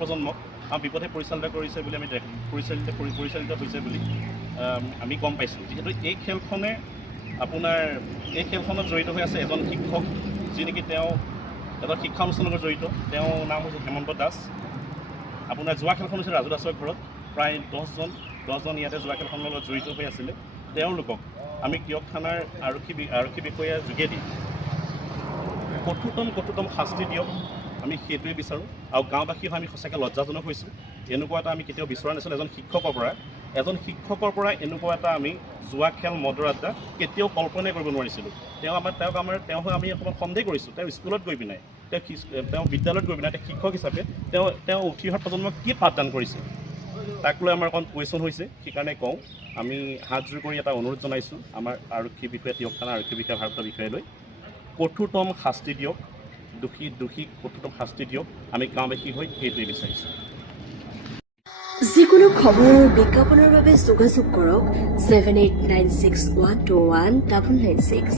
প্ৰজন্মক বিপথে পৰিচালিত কৰিছে বুলি আমি পৰিচালিত হৈছে বুলি আমি গম পাইছোঁ। যিহেতু এই খেলখনে আপোনাৰ এই খেলখনত জড়িত হৈ আছে এজন শিক্ষক, যি নেকি তেওঁ এজন শিক্ষানুষ্ঠানৰ লগত জড়িত। তেওঁৰ নাম হৈছে হেমন্ত দাস। আপোনাৰ যোৱা খেলখন হৈছে ৰাজু দাসৰ ঘৰত। প্ৰায় 10জন ইয়াতে যোৱা খেলখনৰ লগত জড়িত হৈ আছিলে। তেওঁলোকক আমি কিয়ক থানাৰ আৰক্ষী বিষয়াৰ যোগেদি কঠোৰতম শাস্তি দিয়ক, আমি সেইটোৱে বিচাৰোঁ। আৰু গাঁওবাসী হৈ আমি সঁচাকৈ লজ্জাজনক হৈছোঁ। এনেকুৱা এটা আমি কেতিয়াও বিচৰা নাছিলোঁ। এজন শিক্ষকৰ পৰা এনেকুৱা এটা আমি যোৱা খেল মদৰ আড্ডা কেতিয়াও কল্পনাই কৰিব নোৱাৰিছিলোঁ। তেওঁ আমি অকণমান সন্দেহ কৰিছোঁ। তেওঁ স্কুলত গৈ পিনে, তেওঁ বিদ্যালয়ত গৈ পিনে, তেওঁ শিক্ষক হিচাপে তেওঁ উঠি অহা প্ৰজন্মক কি পাঠদান কৰিছে, তাক লৈ আমাৰ অকণ কুৱেশ্যন হৈছে। সেইকাৰণে কওঁ, আমি হাতযোৰ কৰি এটা অনুৰোধ জনাইছোঁ আমাৰ আৰক্ষী বিষয়া, তিয়ক থানা আৰক্ষী বিষয়া ভাৰপ্ৰাপ্ত বিষয়ালৈ, কঠোৰতম শাস্তি দিয়ক, দোষীক কঠোৰতম শাস্তি দিয়ক। আমি গাঁওবাসী হৈ সেইটোৱে বিচাৰিছোঁ। যিকোনো খবৰ আৰু বিজ্ঞাপনৰ বাবে যোগাযোগ কৰক 7896121996।